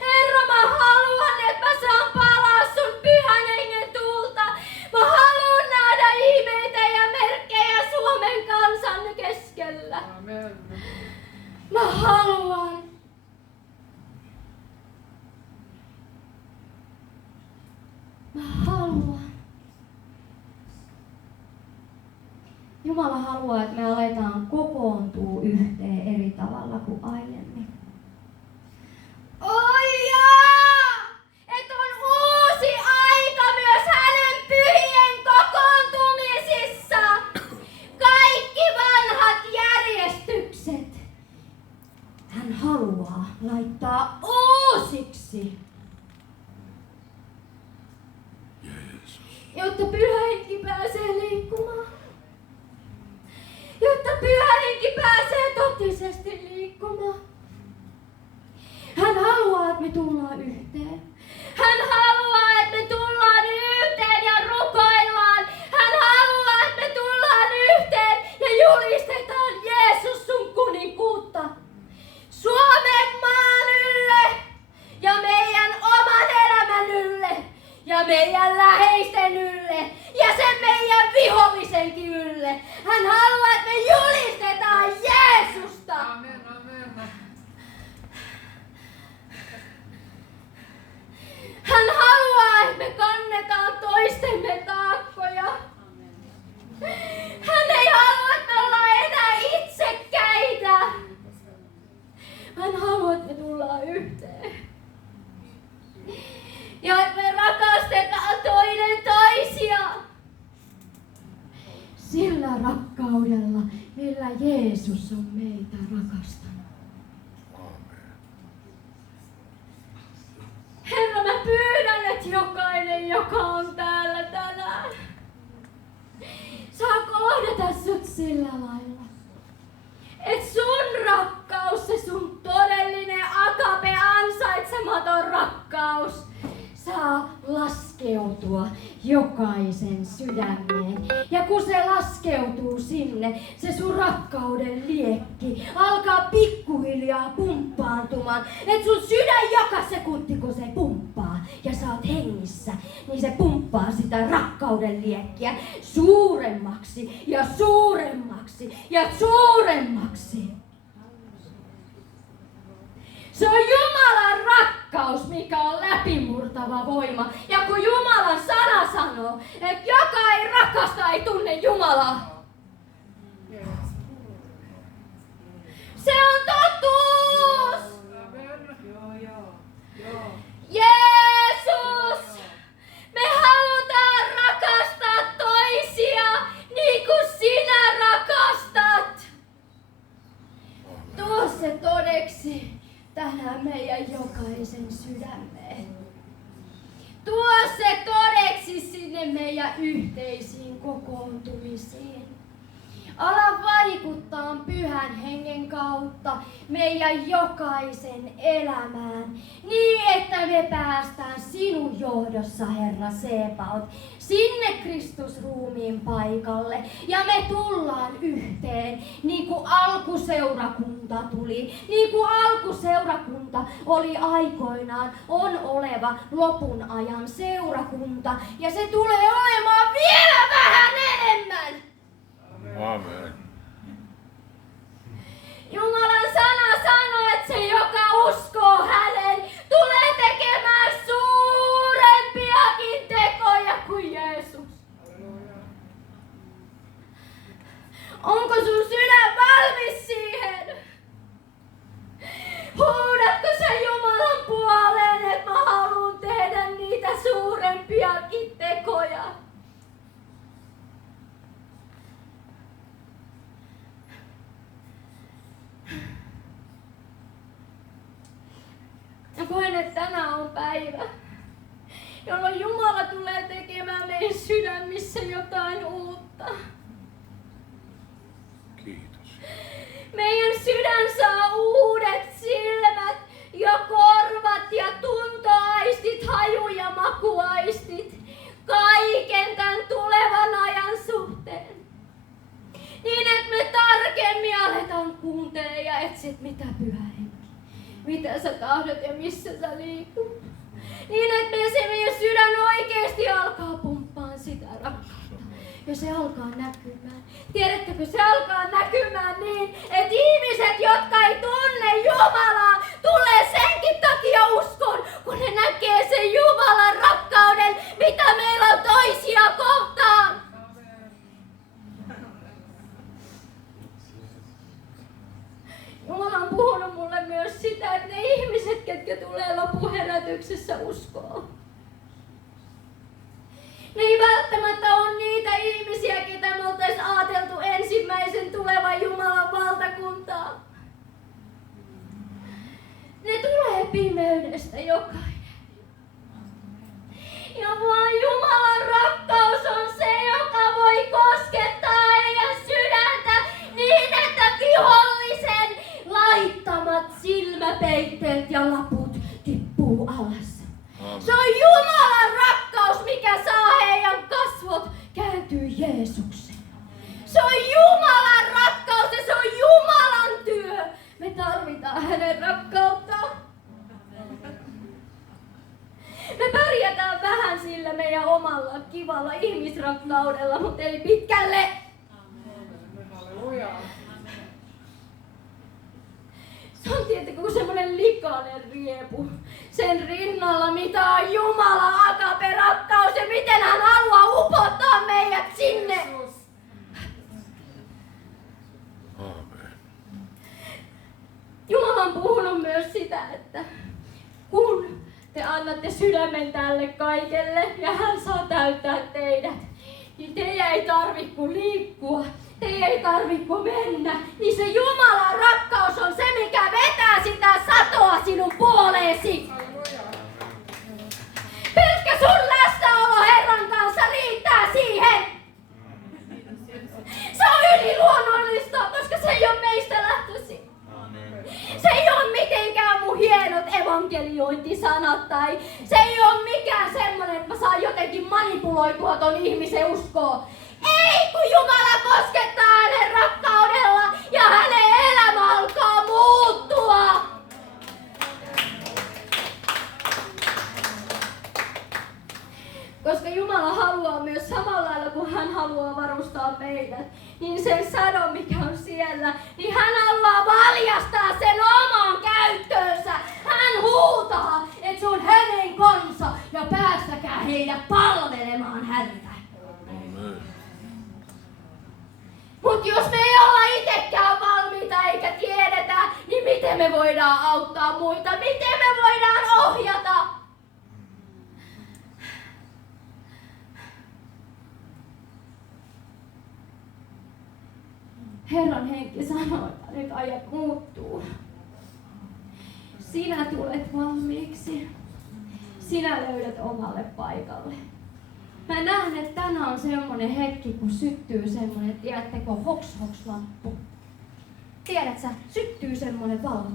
Herra, mä haluan, että mä saan palaa sun Pyhän Hengen tulta. Mä haluan nähdä ihmeitä ja merkkejä Suomen kansan keskellä. Amen. Mä haluan. Mä haluan. Jumala haluaa, että me aletaan kokoontua yhteen eri tavalla kuin aiemmin. Oi jaa! Et on uusi aika myös hänen pyhien kokoontumisissa. Kaikki vanhat järjestykset hän haluaa laittaa uusiksi. Jotta Pyhä Henki pääsee liikkumaan. Jotta Pyhä Henki pääsee totisesti liikkumaan. Hän haluaa, että me tullaan yhteen. Hän haluaa, että me tullaan yhteen ja rukoillaan. Hän haluaa, että me tullaan yhteen ja julistetaan Jeesus sun kuninkuutta. Suomen maan ylle ja meidän oman elämän ylle ja meidän läheisten ylle ja sen meidän vihollisenkin ylle. Hän haluaa, että me julistetaan Jeesusta. Amen, amen. Hän haluaa, että me kannetaan toistemme taakkoja. Hän ei halua, että me ollaan enää itsekkäitä. Hän haluaa, että me tullaan yhteen. Ja että me rakastetaan toinen toisia. Sillä rakkaudella, millä Jeesus on meitä rakastanut. Herra, mä pyydän, että jokainen, joka on täällä tänään, saa kohdata sut sillä lailla. Et sun rakkaus, se sun todellinen agape ansaitsematon rakkaus, saa laskeutua jokaisen sydämeen. Ja kun se laskeutuu sinne, se sun rakkauden liekki alkaa pikkuhiljaa pumppaantumaan. Et sun sydän joka sekunti, kun se pumppaa ja sä oot hengissä, niin se pumppaa sitä rakkauden liekkiä suuremmaksi ja suuremmaksi ja suuremmaksi. Se on Jumalan rakkaus, mikä on läpimurtava voima. Ja kun Jumalan sana sanoo, että joka ei rakasta, ei tunne Jumalaa. Se on totuus! Jeesus! Me halutaan rakastaa toisia niin kuin sinä rakastat. Tuo se todeksi tänään meidän jokaisen sydämeen. Tuo se todeksi sinne meidän yhteisiin kokoontumisiin. Ala vaikuttaa Pyhän Hengen kautta meidän jokaisen elämään, niin että me päästään sinun johdossa, Herra Sebaot, sinne Kristusruumiin paikalle. Ja me tullaan yhteen, niin kuin alkuseurakunta tuli, niin kuin alkuseurakunta oli aikoinaan, on oleva lopun ajan seurakunta. Ja se tulee olemaan vielä vähän enemmän. Amen. Jumalan sana sanoo, että se joka uskoo häneen tulee tekemään suurempiakin tekoja kuin Jeesus. Onko sun sydän valmis siihen? Huudatko sä Jumalan puoleen, että mä haluan tehdä niitä suurempiakin tekoja? Ja koen, että tänään on päivä, jolloin Jumala tulee tekemään meidän sydämissä jotain uutta. Kiitos. Meidän sydän saa uudet silmät ja korvat ja tuntoaistit, haju- ja makuaistit kaiken tämän tulevan ajan suhteen. Niin, että me tarkemmin aletaan kuuntelemaan ja etsit, mitä Pyhä Henki, mitä sä tahdot ja missä sä liikut. Niin, että se meidän sydän oikeasti alkaa pumppaan sitä rakkautta. Ja se alkaa näkymään. Tiedättekö, se alkaa näkymään niin, että ihmiset, jotka ei tunne Jumalaa, tulee senkin takia uskoon, kun ne näkee sen Jumalan rakkauden, mitä meillä on toisia kohtaan. Jumala on puhunut mulle myös sitä, että ne ihmiset, ketkä tulee lopuherätyksessä uskoo, ne ei välttämättä ole niitä ihmisiä, ketä me oltais ajateltu ensimmäisen tulevan Jumalan valtakuntaa. Ne tulee pimeydestä jokainen. Ja vaan Jumalan rakkaus on se, joka voi koskettaa heidän sydäntä niin, että vihollisen laittamat silmäpeitteet ja laput tippuu alas. Amen. Se on Jumalan rakkaus, mikä saa heidän kasvot kääntyy Jeesukseen. Se on Jumalan rakkaus ja se on Jumalan työ. Me tarvitaan hänen rakkauttaan. Me pärjätään vähän sillä meidän omalla kivalla ihmisrakkaudella, mutta ei pitkälle. Se on tietenkin semmoinen likainen riepu. Sen rinnalla, mitä on Jumala agape rakkaus ja miten hän haluaa upottaa meidät sinne. Amen. Jumala on puhunut myös sitä, että kun te annatte sydämen tälle kaikelle ja hän saa täyttää teidät, niin teidän ei tarvitse kuin liikkua, teidän ei tarvitse kuin mennä. Niin se Jumalan rakkaus on se, mikä vetää sitä satoa sinun puoleesi. Pelkkä sun läsnäolo Herran kanssa riittää siihen. Se on yliluonnollista, koska se ei ole meistä lähtöisin. Se ei ole mitenkään mun hienot evankeliointisanat tai se ei ole mikään semmonen, että mä saan jotenkin manipuloitua ton ihmisen uskoon. Ei, kun Jumala koskettaa hänen rakkaudella ja hänen elämä alkaa muuttua. Koska Jumala haluaa myös samalla lailla, kun hän haluaa varustaa meidät, niin sen sadon, mikä on siellä, niin hän haluaa valjastaa sen omaan käyttöönsä. Hän huutaa, että se on hänen kansa ja päästäkää heidät palvelemaan häntä. Mutta jos me ei olla itsekään valmiita eikä tiedetä, niin miten me voidaan auttaa muita? Miten me voidaan ohjata? Herran henki sanoo, että nyt ajat muuttuu. Sinä tulet valmiiksi. sinä löydät omalle paikalle. Mä näen, että tänään on semmonen hetki, kun syttyy semmonen, tiedättekö, hoks-hoks-lamppu. Tiedätkö, syttyy semmonen valo.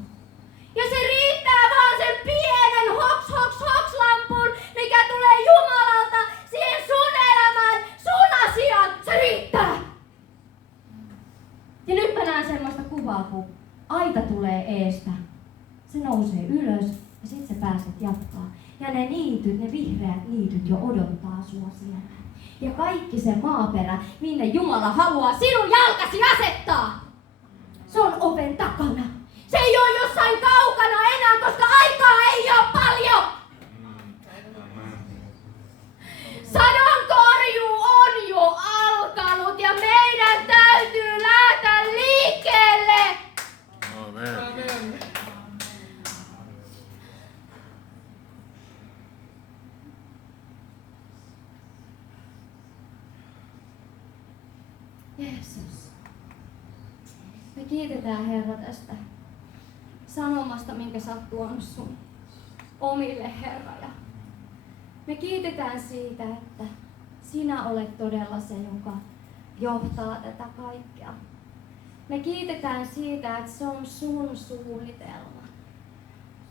Ja se riittää vaan sen pienen hoks-hoks-hoks-lampun, mikä tulee Jumalalta siihen sun elämään, sun asiaan. Se riittää! Ja nyt mä näen semmoista kuvaa, kun aita tulee eestä. Se nousee ylös ja sit sä pääset jatkaa. Ja ne niityt, ne vihreät niityt jo odottaa sua siellä. Ja kaikki se maaperä, minne Jumala haluaa sinun jalkasi asettaa, se on oven takana. Se ei ole jossain kaukana enää, koska aikaa ei ole paljon. Sadonkorjuu on jo alkanut ja meidän täytyy lähteä liikkeelle. Amen. Jeesus. Me kiitetään Herra tästä sanomasta, minkä sä oot tuonut sun omille, Herra. Ja me kiitetään siitä, että sinä olet todella se, joka johtaa tätä kaikkea. Me kiitetään siitä, että se on sun suunnitelma.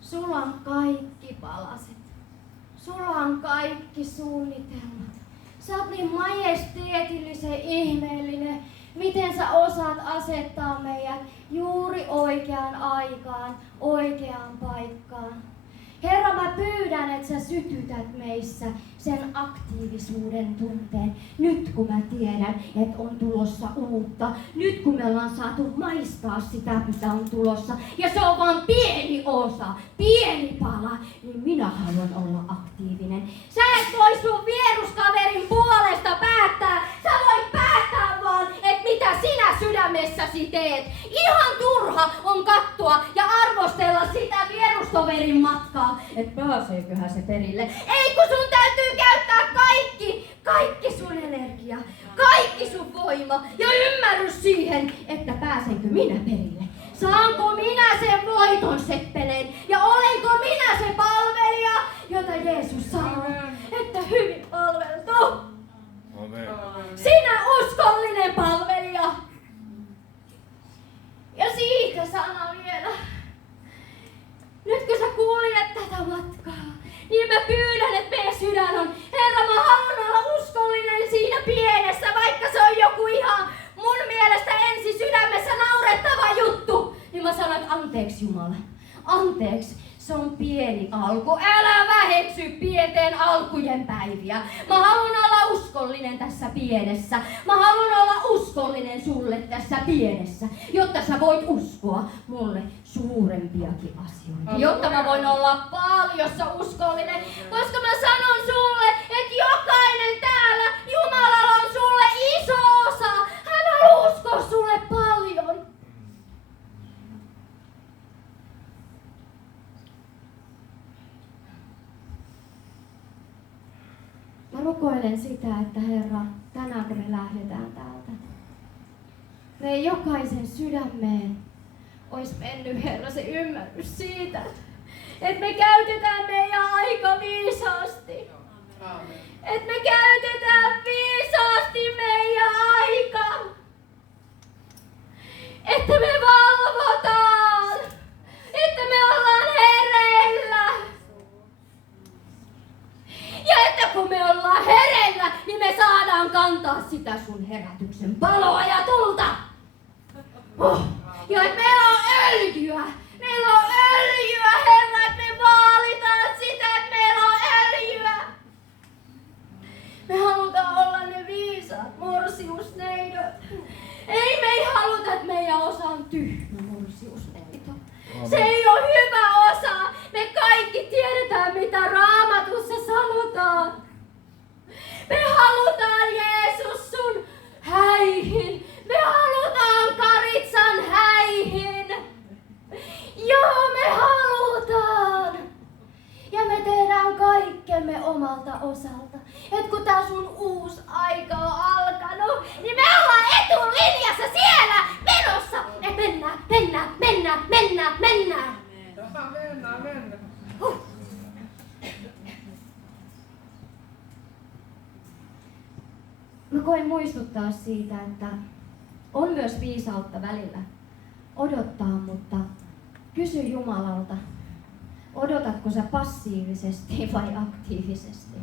Sulla on kaikki palaset. Sulla on kaikki suunnitelmat. Sä oot niin majesteetillisen ihmeellinen, miten sä osaat asettaa meidät juuri oikeaan aikaan, oikeaan paikkaan. Herra, mä pyydän, että sä sytytät meissä sen aktiivisuuden tunteen. Nyt kun mä tiedän, että on tulossa uutta. Nyt kun me ollaan saatu maistaa sitä, mitä on tulossa. Ja se on vain pieni osa, pieni pala. Niin minä haluan olla aktiivinen. Sä et voi sun vieruskaverin puolesta päättää. Sä voit päättää vaan, että mitä sinä sydämessäsi teet. Ihan turha on katsoa ja arvostella sitä vierustoverin matkaa. Että pääseeköhän se perille. Ei, kun sun täytyy käyttää kaikki sun energia, kaikki sun voima ja ymmärrys siihen, että pääsenkö minä perille. Saanko minä sen voiton seppeleen ja olenko minä se palvelija, jota Jeesus sanoo, että hyvin palveltu. Amen. Sinä uskollinen palvelija. Ja siitä sana vielä. Nyt kun sä kuljet tätä matkaa, niin mä pyydän, että meidän sydän on, Herra, mä haluan olla uskollinen siinä pienessä, vaikka se on joku ihan mun mielestä ensi sydämessä naurettava juttu. Niin mä sanon, että anteeksi Jumala, anteeksi. Se on pieni alku. Älä väheksy pienten alkujen päiviä. Mä haluan olla uskollinen tässä pienessä. Mä haluan olla uskollinen sulle tässä pienessä, jotta sä voit uskoa mulle suurempiakin asioita. Jotta mä voin olla paljossa uskollinen, koska mä sanon sulle, että jokainen täällä, Jumalalla on sulle iso osa. Hän haluaa uskoa sulle paljon. Mä rukoilen sitä, että Herra, tänään kun me lähdetään täältä, meidän jokaisen sydämeen olisi mennyt, Herra, se ymmärrys siitä, että me käytetään meidän aika viisaasti. Että me käytetään viisaasti meidän aika. Että me valvotaan. Että me ollaan hereillä. Ja että kun me ollaan hereillä, niin me saadaan kantaa sitä sun herätyksen paloa ja tulta. Ja että meillä on öljyä. Meillä on öljyä, Herra, että me vaalitaan sitä, että meillä on öljyä. Me halutaan olla ne viisaat morsiusneidot. Ei me ei haluta, että meidän osa on tyhmä morsiusneito. Se ei ole hyvä osa. Me kaikki tiedetään, mitä Raamatussa sanotaan. Me halutaan Jeesus sun häihin. Me halutaan Karitsan häihin. Joo, me halutaan. Ja me tehdään kaikkemme omalta osalta. Et kun tää sun uusi aika on alkanut, niin me ollaan etulinjassa siellä menossa. Et mennään. koin muistuttaa siitä, että on myös viisautta välillä odottaa, mutta kysy Jumalalta, odotatko sä passiivisesti vai aktiivisesti?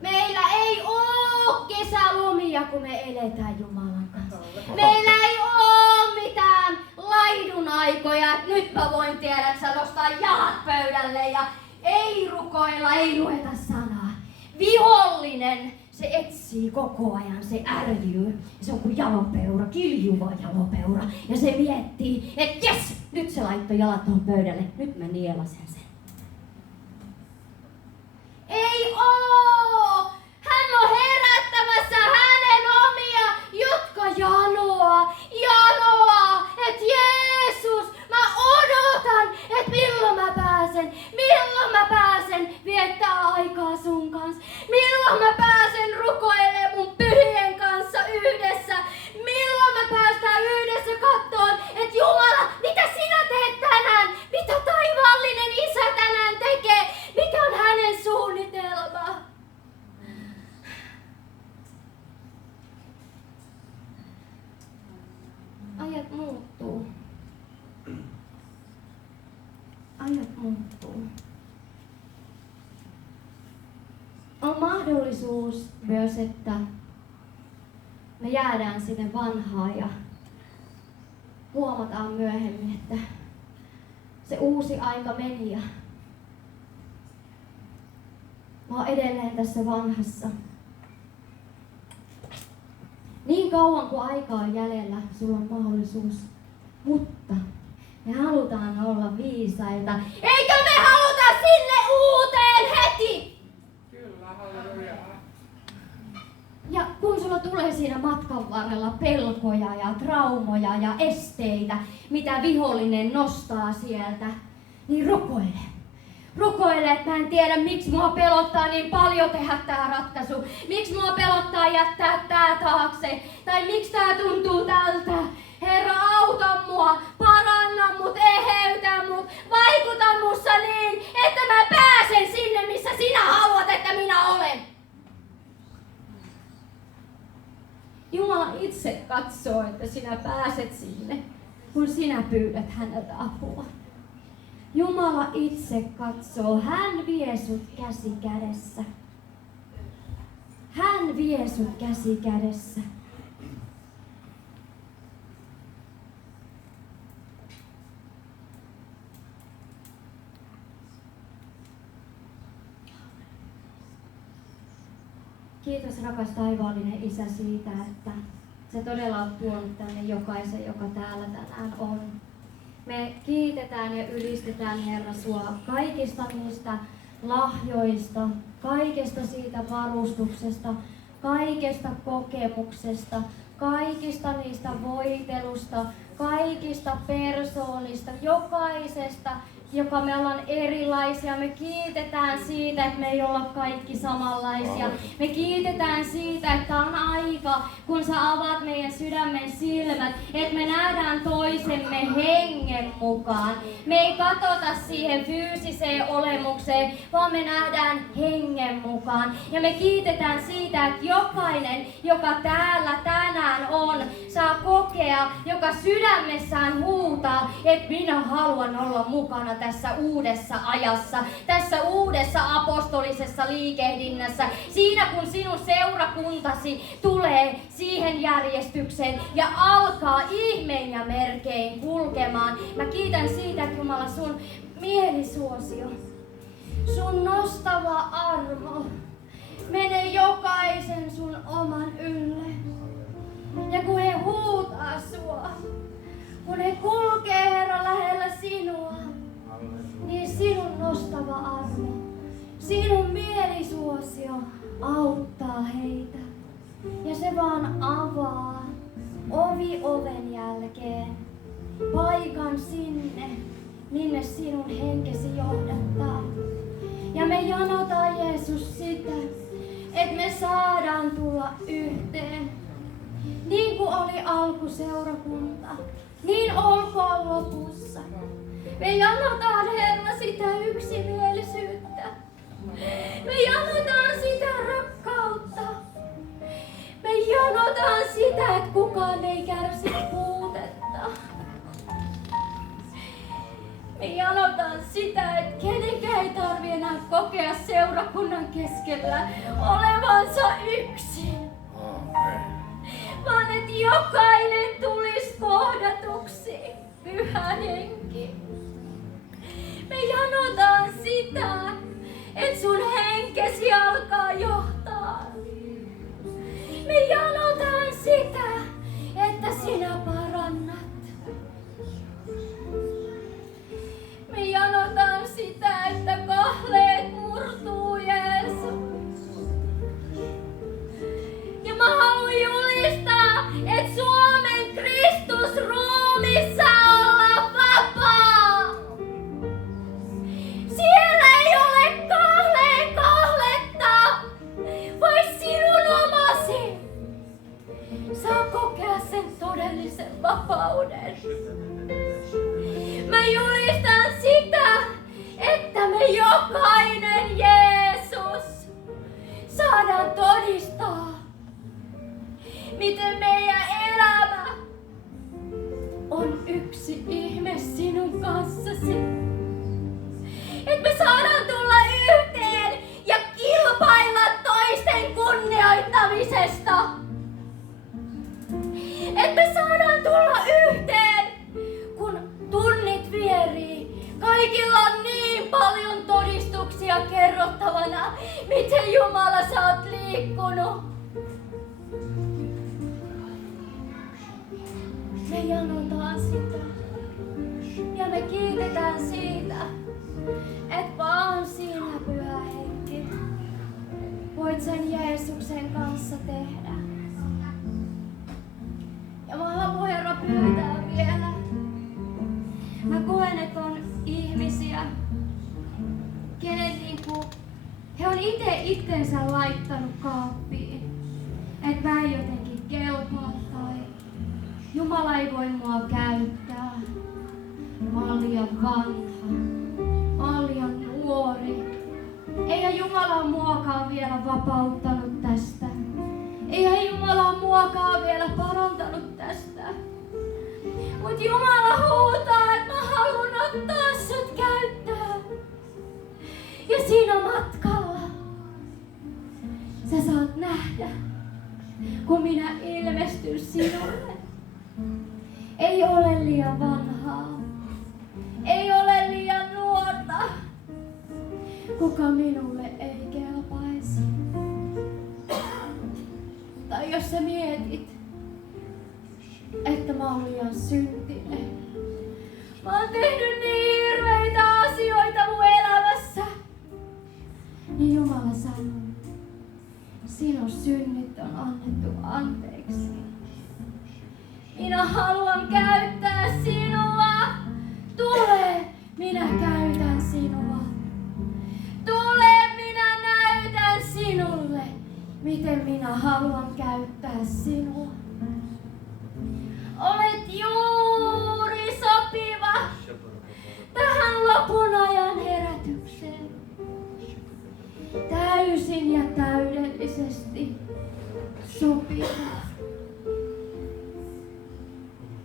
Meillä ei oo kesälomia, kun me eletään Jumalan kanssa. Meillä ei oo mitään laidun aikoja, että nyt mä voin tiedäksä nostaa jalat pöydälle ja ei rukoilla, ei lueta sanaa. Vihollinen, se etsii koko ajan, se ärjyy. Se on kuin jalopeura, kiljuva jalopeura. Ja se miettii, että jes, nyt se laittoi jalat tuohon pöydälle, nyt mä nielasen sen. Ei oo! Hän on herättämässä hänen omia, jotka janoaa, että Jeesus, mä odotan, että milloin mä pääsen viettää aikaa sun kanssa, milloin mä pääsen rukoilemaan mun pyhien kanssa yhdessä, milloin me päästään yhdessä kattoon, että Jumala, mitä sinä teet tänään, mitä taivaallinen Isä tänään tekee, mikä on hänen suunnitelma. Ajat muuttuu. Ajat muuttuu. On mahdollisuus myös, että me jäädään sinne vanhaan ja huomataan myöhemmin, että se uusi aika meni ja mä oon edelleen tässä vanhassa. Niin kauan kuin aikaa on jäljellä, sulla on mahdollisuus, mutta me halutaan olla viisaita. Eikö me haluta sinne uuteen heti? Kyllä, halleluja. Ja kun sulla tulee siinä matkan varrella pelkoja ja traumoja ja esteitä, mitä vihollinen nostaa sieltä, niin rukoile. Rukoile, että mä en tiedä, miksi mua pelottaa niin paljon tehdä tää ratkaisu. Miksi mua pelottaa jättää tää taakse. Tai miksi tää tuntuu tältä. Herra, auta mua, paranna mut, eheytä mut, vaikuta mussa niin, että mä pääsen sinne, missä sinä haluat, että minä olen. Jumala itse katsoo, että sinä pääset sinne, kun sinä pyydät häneltä apua. Jumala itse katsoo, hän vie sut käsi kädessä. Hän vie sut käsi kädessä. Kiitos rakas taivaallinen Isä siitä, että sä todella oot tuonut tänne jokaisen, joka täällä tänään on. Me kiitetään ja ylistetään, Herra, sua kaikista niistä lahjoista, kaikesta siitä varustuksesta, kaikesta kokemuksesta, kaikista niistä voitelusta, kaikista persoonista, jokaisesta, joka me ollaan erilaisia. Me kiitetään siitä, että me ei olla kaikki samanlaisia. Me kiitetään siitä, että on aika, kun sä avaat meidän sydämen silmät, että me nähdään toisemme hengen mukaan. Me ei katsota siihen fyysiseen olemukseen, vaan me nähdään hengen mukaan. Ja me kiitetään siitä, että jokainen, joka täällä tänään on, saa kokea, joka sydämessään huutaa, että minä haluan olla mukana tässä uudessa ajassa, tässä uudessa apostolisessa liikehdinnässä, siinä kun sinun seurakuntasi tulee siihen järjestykseen ja alkaa ihmeen ja merkein kulkemaan. Mä kiitän siitä, Jumala, sun mielisuosio, sun nostava armo menee jokaisen sun oman ylle. Ja kun he huutaa sua, kun he kulkee, Herra, lähellä sinua, niin sinun nostava armo, sinun mielisuosio auttaa heitä. Ja se vaan avaa ovi oven jälkeen paikan sinne, minne sinun henkesi johdattaa. Ja me janotaan, Jeesus, sitä, että me saadaan tulla yhteen. Niin kuin oli alkuseurakunta, niin olkoon lopussa. Me janotaan, Herra, sitä yksimielisyyttä. Me janotaan sitä rakkautta. janotaan sitä, että kukaan ei kärsi puutetta. Me janotaan sitä, että kenenkään ei tarvi enää kokea seurakunnan keskellä olevansa yksin. Aamen. Vaan että jokainen tulisi kohdatuksi, Pyhä Henki. Me janotaan sitä, että sun henkesi alkaa johtaa. Me janotaan sitä, että sinä parannat. Me janotaan sitä, että kahleet murtuu, Jeesus. Ja mä haluan julistaa, että Suomen Kristusruumissa ollaan vapaa. Siellä ei ole kahleen kahletta, vai sinun omasi. Saa kokea sen todellisen vapauden. Mä julistan sitä, että me jokainen Jeesus saadaan todistaa, miten meidän elämä on yksi ihme sinun kanssasi. Että me saadaan tulla yhteen ja kilpailla toisten kunnioittamisesta. Että me saadaan tulla yhteen, kun tunnit vierii. Kaikilla on niin paljon todistuksia kerrottavana, miten Jumala sä oot liikkunut. Me janotaan sitä ja me kiitetään siitä, että vaan sinä, Pyhä Henki, voit sen Jeesuksen kanssa tehdä. Ja mä haluan, Herra, pyytää vielä. Mä koen, että on ihmisiä, kenen he on itsensä laittanut kaappiin. Että mä en jotenkin kelpaa tai Jumala ei voi mua käyttää. Mä oon liian vanha. Mä oon liian nuori. Eihän Jumala muakaan vielä vapauttanut tästä. Eihän Jumala muakaan vielä parantanut tästä. Mut Jumala huutaa, että mä haluan ottaa sut käyttöön. Ja siinä matkalla sä saat nähdä, kun minä ilmestyn sinulle. Ei ole liian vanhaa. Ei ole liian nuorta. Kuka minulle ei kelpaisi. Tai jos sä mietit, että mä oon liian syntinen. Mä oon tehnyt niin hirveitä asioita mun elämässä. Niin Jumala sanoo, sinun synnit on annettu anteeksi. Minä haluan käyttää sinua. Tule, minä käytän sinua. Tule, minä näytän sinulle, miten minä haluan käyttää sinua. Olet juuri sopiva tähän lopun ajan herätykseen. Täysin ja täydellisesti sopiva.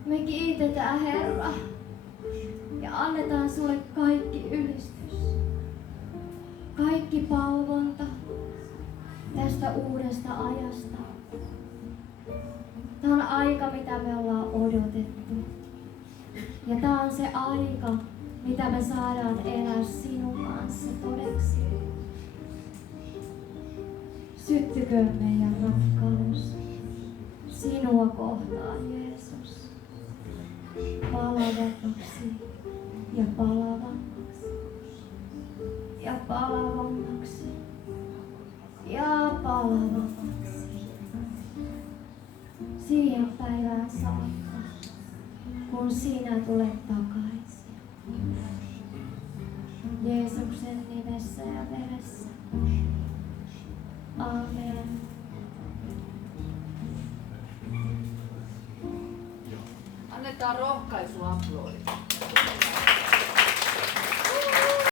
Me kiitetään, Herra, ja annetaan sulle kaikki ylistys, kaikki palvonta tästä uudesta ajasta. Tämä on aika, mitä me ollaan odotettu. Ja tämä on se aika, mitä me saadaan elää sinun kanssa todeksi. Syttyköön meidän rakkaus sinua kohtaan, Jeesus. Palavammaksi ja palavammaksi ja palavammaksi ja palavammaksi. Siihen päivään saakka, kun sinä tulet takaisin. Jeesuksen nimessä ja veressä. Amen. Annetaan rohkaisuaplodit.